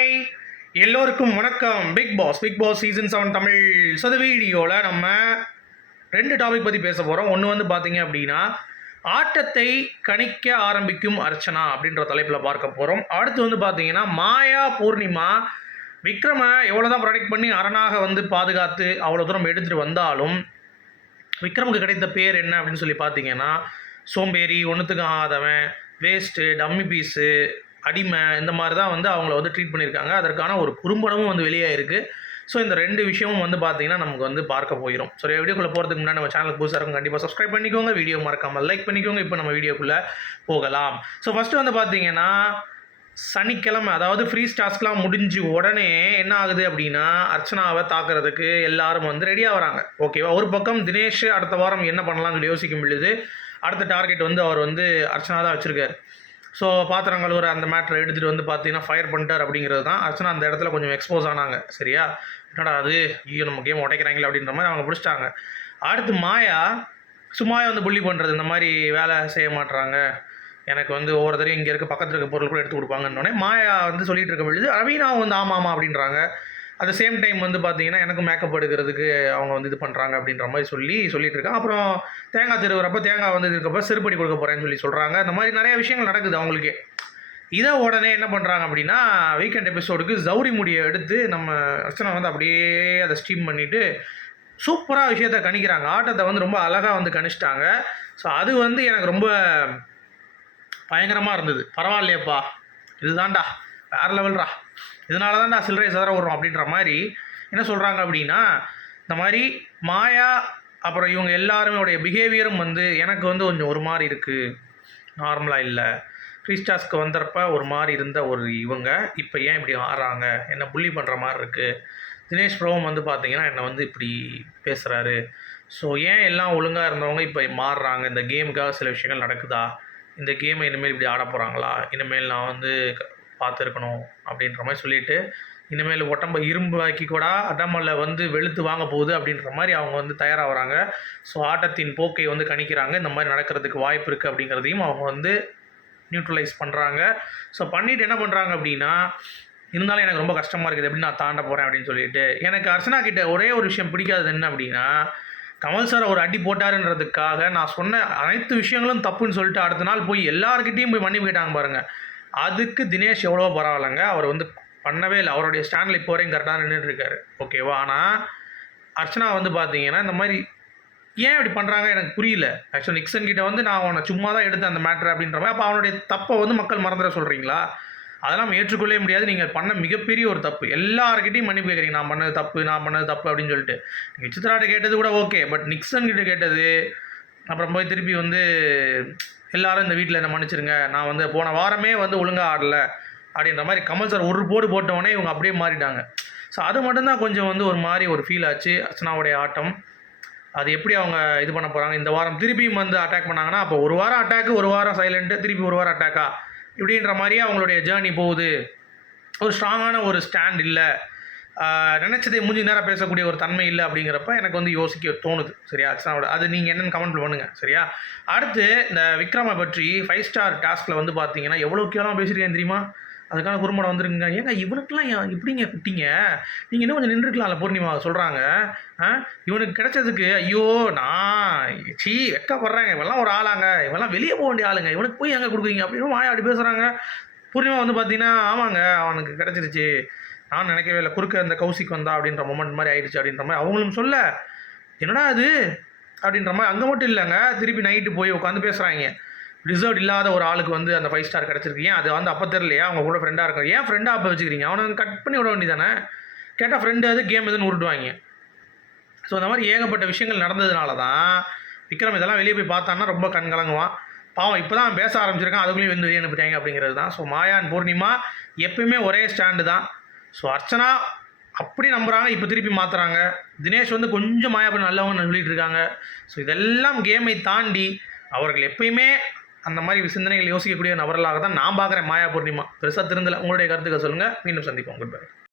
Hi எல்லோருக்கும் வணக்கம். Big boss big boss season seven Tamil so இந்த வீடியோவில் நம்ம ரெண்டு டாபிக் பற்றி பேச போகிறோம் ஒன்று வந்து பார்த்தீங்க அப்படின்னா ஆட்டத்தை கணிக்க ஆரம்பிக்கும் அர்ச்சனா அப்படின்ற தலைப்பில் பார்க்க போகிறோம் அடுத்து வந்து பார்த்தீங்கன்னா மாயா பூர்ணிமா விக்ரம எவ்வளோ தான் ப்ரொடெக்ட் பண்ணி அரணாக வந்து பாதுகாத்து அவ்வளோ தூரம் எடுத்துகிட்டு வந்தாலும் விக்ரமுக்கு கிடைத்த பேர் என்ன அப்படின்னு சொல்லி பார்த்தீங்கன்னா சோம்பேறி ஒன்றுத்துக்கு ஆகாதவன் வேஸ்ட்டு டம்மி பீஸு அடிமை இந்த மாதிரி தான் வந்து அவங்கள வந்து ட்ரீட் பண்ணியிருக்காங்க. அதற்கான ஒரு குறும்படமும் வந்து வெளியே இருக்குது ஸோ இந்த ரெண்டு விஷயமும் வந்து பார்த்தீங்கன்னா நமக்கு வந்து பார்க்க போயிடும் ஸோ வீடியோக்குள்ளே போகிறதுக்கு முன்னாடி நம்ம சேனலுக்கு புதுசாக இருக்கும் கண்டிப்பாக சப்ஸ்கிரைப் பண்ணிக்கோங்க. வீடியோ மறக்காமல் லைக் பண்ணிக்கோங்க. இப்போ நம்ம வீடியோக்குள்ளே போகலாம். ஸோ ஃபஸ்ட்டு வந்து பார்த்தீங்கன்னா சனிக்கிழமை அதாவது ஃப்ரீ ஸ்டாஸ்க்லாம் முடிஞ்சு உடனே என்ன ஆகுது அப்படின்னா அர்ச்சனாவை தாக்குறதுக்கு எல்லாரும் வந்து ரெடியாக வராங்க. ஓகேவா ஒரு பக்கம் தினேஷ் அடுத்த வாரம் என்ன பண்ணலாம்னு யோசிக்கும் பொழுது அடுத்த டார்கெட் வந்து அவர் வந்து அர்ச்சனா தான் வச்சுருக்காரு. ஸோ பாத்திரம் கழுவுற அந்த மேட்ரை எடுத்துகிட்டு வந்து பார்த்தீங்கன்னா ஃபயர் பண்ணிட்டார் அப்படிங்கிறது தான் அர்ச்சனா அந்த இடத்துல கொஞ்சம் எக்ஸ்போஸ் ஆனாங்க. சரியா? என்னடா அது? ஐயோ நம்ம கேம் உடைக்கிறாங்களே அப்படின்ற மாதிரி அவங்க பிடிச்சிட்டாங்க. அடுத்து மாயா சும்மாவே வந்து புள்ளி பண்ணுறது இந்த மாதிரி வேலை செய்ய மாட்றாங்க. எனக்கு வந்து ஒவ்வொரு தடவையும் இங்கே இருக்க பக்கத்தில் இருக்க பொருள் கூட எடுத்து கொடுப்பாங்கன்னொடனே மாயா வந்து சொல்லிட்டு இருக்க பொழுது ரவீனா வந்து ஆமாம் ஆமாம் அப்படின்றாங்க. அட் சேம் டைம் வந்து பார்த்தீங்கன்னா எனக்கும் மேக்கப் எடுக்கிறதுக்கு அவங்க வந்து இது பண்ணுறாங்க அப்படின்ற மாதிரி சொல்லி சொல்லிட்டு இருக்காங்க. அப்புறம் தேங்காய் திருவுறப்ப தேங்காய் வந்து இருக்கப்ப செருப்படி கொடுக்க போகிறேன்னு சொல்லி சொல்கிறாங்க இந்த மாதிரி நிறைய விஷயங்கள் நடக்குது அவங்களுக்கு. இதை உடனே என்ன பண்ணுறாங்க அப்படின்னா வீக்கெண்ட் எபிசோடுக்கு ஜவுரி முடியை எடுத்து நம்ம அர்ச்சனை வந்து அப்படியே அதை ஸ்டீம் பண்ணிவிட்டு சூப்பராக விஷயத்த கணிக்கிறாங்க. ஆட்டத்தை வந்து ரொம்ப அழகாக வந்து கணிச்சிட்டாங்க. ஸோ அது வந்து எனக்கு ரொம்ப பயங்கரமாக இருந்தது. பரவாயில்லையப்பா. இதுதான்டா. வேறு லெவல்ரா இதனால தான் நான் சில்லறை சதற வரும் அப்படின்ற மாதிரி என்ன சொல்கிறாங்க அப்படின்னா இந்த மாதிரி மாயா அப்புறம் இவங்க எல்லாருமே உடைய பிஹேவியரும் வந்து எனக்கு வந்து கொஞ்சம் ஒரு மாதிரி இருக்குது நார்மலாக இல்லை. ஃப்ரீஸ்டாஸ்க்கு வந்தப்ப ஒரு மாதிரி இருந்த ஒரு இவங்க இப்போ ஏன் இப்படி ஆடுறாங்க என்னை புள்ளி பண்ணுற மாதிரி இருக்குது தினேஷ் பிரபும் வந்து பார்த்தீங்கன்னா என்னை வந்து இப்படி பேசுகிறாரு ஸோ ஏன் எல்லாம் ஒழுங்காக இருந்தவங்க இப்போ மாறுறாங்க? இந்த கேமுக்காக சில விஷயங்கள் நடக்குதா? இந்த கேமை இனிமேல் இப்படி ஆட போகிறாங்களா இனிமேல் நான் வந்து பார்த்துருக்கணும் அப்படின்ற மாதிரி சொல்லிட்டு இனிமேல் உடம்ப இரும்பாக்கி கூட அடமல்ல வந்து வெளுத்து வாங்க போகுது அப்படின்ற மாதிரி அவங்க வந்து தயாராகிறாங்க. ஸோ ஆட்டத்தின் போக்கை வந்து கணிக்கிறாங்க. இந்த மாதிரி நடக்கிறதுக்கு வாய்ப்பு இருக்குது அப்படிங்கிறதையும் அவங்க வந்து நியூட்ரலைஸ் பண்ணுறாங்க ஸோ பண்ணிவிட்டு என்ன பண்ணுறாங்க அப்படின்னா இருந்தாலும் எனக்கு ரொம்ப கஷ்டமாக இருக்குது. எப்படி நான் தாண்ட போகிறேன் அப்படின்னு சொல்லிட்டு எனக்கு அர்ச்சனா கிட்ட ஒரே ஒரு விஷயம் பிடிக்காதது என்ன அப்படின்னா கமல் சார் ஒரு அடி போட்டாருன்றதுக்காக நான் சொன்ன அனைத்து விஷயங்களும் தப்புன்னு சொல்லிட்டு அடுத்த நாள் போய் எல்லாருக்கிட்டேயும் போய் மன்னிப்பு கேட்டாங்க பாருங்கள் அதுக்கு தினேஷ் எவ்வளோ பரவாயில்லைங்க. அவர் வந்து பண்ணவே இல்லை. அவருடைய ஸ்டாண்டில் இப்போ வரையும் கரெக்டாக நின்றுருக்காரு ஓகேவா ஆனால் அர்ச்சனா வந்து பார்த்தீங்கன்னா இந்த மாதிரி ஏன் இப்படி பண்ணுறாங்க எனக்கு புரியல. ஆக்சுவலி நிக்சன் கிட்ட வந்து நான் அவனை சும்மா தான் எடுத்தேன் அந்த மேட்ரு அப்படின்ற மாதிரி. அப்போ அவனுடைய தப்பை வந்து மக்கள் மறந்துட சொல்கிறீங்களா அதெல்லாம் ஏற்றுக்கொள்ளவே முடியாது. நீங்கள் பண்ண மிகப்பெரிய ஒரு தப்பு. எல்லாருக்கிட்டையும் மன்னிப்பு கேட்குறீங்க நான் பண்ணது தப்பு நான் பண்ணது தப்பு அப்படின்னு சொல்லிட்டு. நீங்கள் சித்ராட்ட கேட்டது கூட ஓகே பட் நிக்சன் கிட்ட கேட்டது அப்புறம் போய் திருப்பி வந்து எல்லாரும் இந்த வீட்டில் என்ன மன்னிச்சிருங்க நான் வந்து போன வாரமே வந்து ஒழுங்காக ஆடல அப்படின்ற மாதிரி கமல் சார் ஒரு போடு போட்டவொடனே இவங்க அப்படியே மாறிட்டாங்க. ஸோ அது மட்டும்தான் கொஞ்சம் வந்து ஒரு மாதிரி ஒரு ஃபீல் ஆச்சு அர்ச்சனாவுடைய ஆட்டம். அது எப்படி அவங்க இது பண்ண போகிறாங்க இந்த வாரம் திருப்பியும் வந்து அட்டாக் பண்ணாங்கன்னா அப்போ ஒரு வாரம் அட்டாக்கு ஒரு வாரம் சைலண்ட்டு திருப்பி ஒரு வாரம் அட்டாக்கா இப்படின்ற மாதிரியே அவங்களுடைய ஜேர்னி போகுது. ஒரு ஸ்ட்ராங்கான ஒரு ஸ்டாண்ட் இல்லை. நினச்சதே மூஞ்சி நேரம் பேசக்கூடிய ஒரு தன்மை இல்லை அப்படிங்கிறப்ப எனக்கு வந்து யோசிக்க தோணுது. சரியா அர்ச்சனாவோட. அது நீங்கள் என்னென்னு கமெண்ட் பண்ணுங்கள் சரியா? அடுத்து இந்த விக்ரமை பற்றி ஃபைவ் ஸ்டார் டாஸ்கில் வந்து பார்த்தீங்கன்னா எவ்வளோ கேவலம் பேசியிருக்கேன் தெரியுமா? அதுக்கான குறும்படம் வந்துருங்க ஏங்க இவனுக்கெல்லாம் இப்படிங்க குட்டிங்க? நீங்கள் இன்னும் கொஞ்சம் நின்றுக்கலாம்ல பூர்ணிமா சொல்கிறாங்க ஆ? இவனுக்கு கிடைச்சதுக்கு ஐயோ நான் சீ வெக்கப்படுறாங்க. இவெல்லாம் ஒரு ஆளாங்க. இவெல்லாம் வெளியே போக வேண்டிய ஆளுங்க. இவனுக்கு போய் எங்கே கொடுக்குறீங்க? அப்படின்னு மாயா அப்படி பேசுகிறாங்க பூர்ணிமா வந்து பார்த்தீங்கன்னா ஆமாங்க அவனுக்கு கிடச்சிருச்சு. நான் நினைக்கவே இல்லை. குறுக்க அந்த கௌசிக் வந்தா அப்படின்ற மொமெண்ட் மாதிரி ஆயிடுச்சு அப்படின்ற மாதிரி அவங்களும் சொல்ல என்னடா அது அப்படின்ற மாதிரி அங்கே மட்டும் இல்லைங்க. திருப்பி நைட்டு போய் உட்காந்து பேசுகிறாங்க ரிசர்வ் இல்லாத ஒரு ஆளுக்கு வந்து அந்த ஃபைவ் ஸ்டார் கிடச்சிருக்கு ஏன் அது வந்து அப்போ தெரியலையா. அவங்க கூட ஃப்ரெண்டாக இருக்காங்க ஏன் ஃப்ரெண்டாக அப்போ வச்சுக்கிறீங்க? அவனை கட் பண்ணி விட வேண்டியதானே கேட்டால் ஃப்ரெண்டு அது கேம் எதுன்னு உருட்டுவாங்க. ஸோ அந்த மாதிரி ஏகப்பட்ட விஷயங்கள் நடந்ததுனால தான் விக்ரம் இதெல்லாம் வெளியே போய் பார்த்தான்னா ரொம்ப கண் கலங்குவான். பாவம் இப்போ தான் பேச ஆரம்பிச்சிருக்கான். அதுக்குள்ளேயும் வந்து வெளியே அனுப்பிட்டாங்க அப்படிங்கிறது தான். ஸோ மாயான் பூர்ணிமா எப்பயுமே ஒரே ஸ்டாண்டு தான். ஸோ அர்ச்சனா அப்படி நம்புகிறாங்க இப்போ திருப்பி மாற்றுறாங்க தினேஷ் வந்து கொஞ்சம் மாயாபடி நல்லவங்கன்னு சொல்லிட்டு இருக்காங்க. ஸோ இதெல்லாம் கேமை தாண்டி அவர்கள் எப்பயுமே அந்த மாதிரி சிந்தனைகள் யோசிக்கக்கூடிய நபர்களாக தான் நான் பார்க்குறேன் மாயா பூர்ணிமா பெருசாக திருந்தலை. உங்களுடைய கருத்துக்கள் சொல்லுங்கள் மீண்டும் சந்திப்போம். Good bye